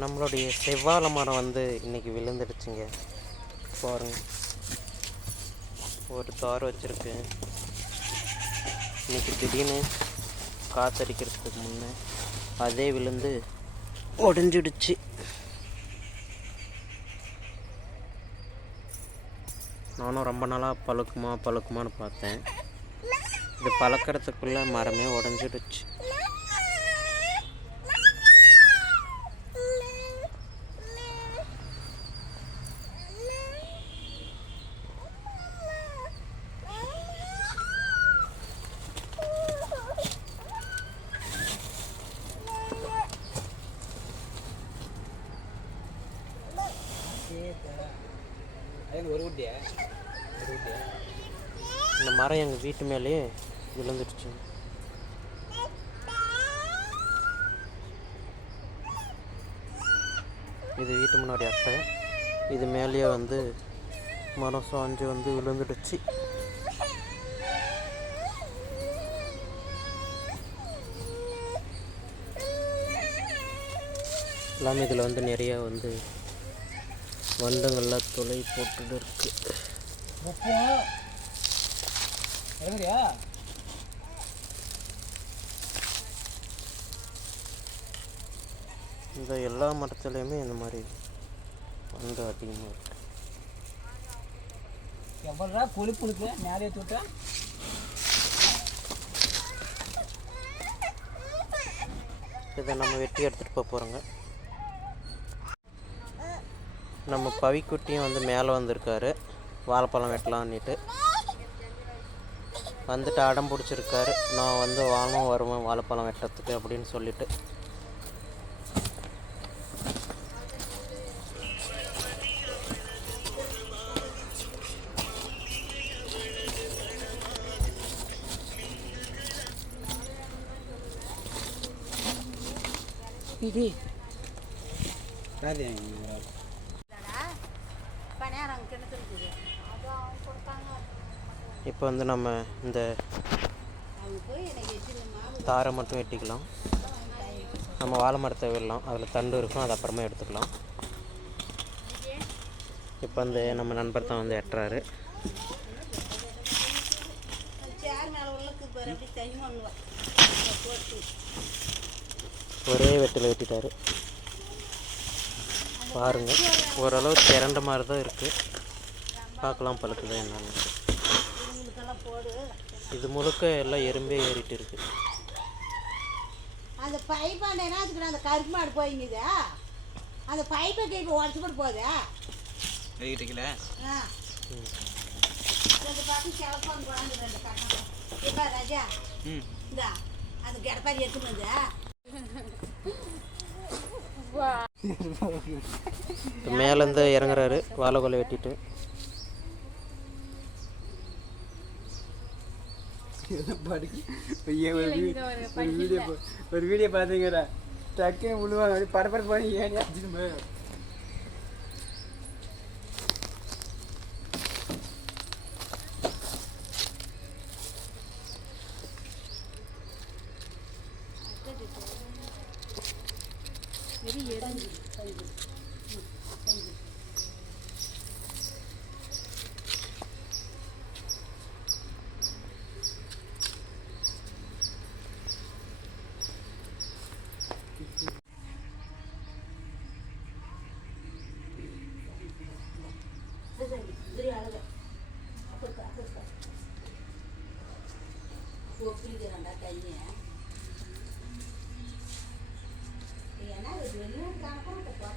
நம்மளுடைய செவ்வாழை மரம் வந்து இன்னைக்கு விழுந்துடுச்சுங்க. பாருங்க. ஒரு தார் வச்சிருக்கு. இன்னைக்கு திடீர்னு காத்தடிக்கிறதுக்கு முன்னே அதே விழுந்து உடஞ்சிடுச்சு நானும் ரொம்ப நாளாக பழுக்குமா பழுக்குமான்னு பார்த்தேன். இது பழக்கிறதுக்குள்ளே மரமே உடஞ்சிடுச்சு இந்த மரம் எங்கள் வீட்டு மேலேயே விழுந்துடுச்சு. இது வீட்டு முன்னாடி அட்டை. இது மேலேயே வந்து மரம் சாஞ்சு வந்து விழுந்துடுச்சு. எல்லாமே இதில் வந்து நிறையா வந்து வண்டுங்கள்லாம் துளை போட்டுட்டு இருக்கு இந்த எல்லா மரத்துலேயுமே இந்த மாதிரி வண்டு அதிகமாக இருக்கு. எவ்வளோ கொழுப்பு இருக்கு? மேலே தூட்டா இதை நம்ம வெட்டி எடுத்துகிட்டு போக போகிறோங்க நம்ம பவிக்குட்டியும் வந்து மேலே வந்திருக்காரு. வாழைப்பழம் வெட்டலான்னுட்டு வந்துட்டு அடம் பிடிச்சிருக்காரு. நான் வந்து வாங்கவும் வருவேன் வாழைப்பழம் வெட்டுறதுக்கு அப்படின்னு சொல்லிட்டு. இது. இப்போ வந்து நம்ம இந்த தாரை மட்டும் வெட்டிக்கலாம். நம்ம வாழை மரத்தை விடலாம் அதில் தண்டு இருக்கும். அது அப்புறமா எடுத்துக்கலாம். இப்போ வந்து நம்ம நண்பர் தான் வந்து எட்டுறாரு ஒரே வெட்டில் வெட்டிட்டாரு. பாருங்க. ஓரளவு திரண்ட மாதிரி தான் இருக்குது பார்க்கலாம் பழுக்குதா என்னன்னு. இது முழுக்க எல்லாம் எறும்பே ஏறிட்டு இருக்கு. அந்த பைப்பாண்ட என்ன அதுக்கு அந்த கருப்பு மாடு போயிங்குது அந்த பைப்பை கேட்க உடச்சு போட்டு போகுது. வெயிட்டுக்கல ஆ. ரெண்டு பக்கம் கிளப்பாங்க குழந்தை ரெண்டு கட்டம் இப்போ ராஜா. ம். இந்த அந்த கிடப்பாரி எடுத்துன்னு வந்து. இப்போ மேலேருந்து இறங்குறாரு வாழை கொலை வெட்டிட்டு ஒரு வீ- ஒரு வீடியோ ஒரு வீடியோ பார்த்தீங்கடா டக்குன்னு விழுவாங்க படப்பட போய் ஏன் 얘는 얘는 그거 뿌리게 난다 있네. Nah, 肉干很不错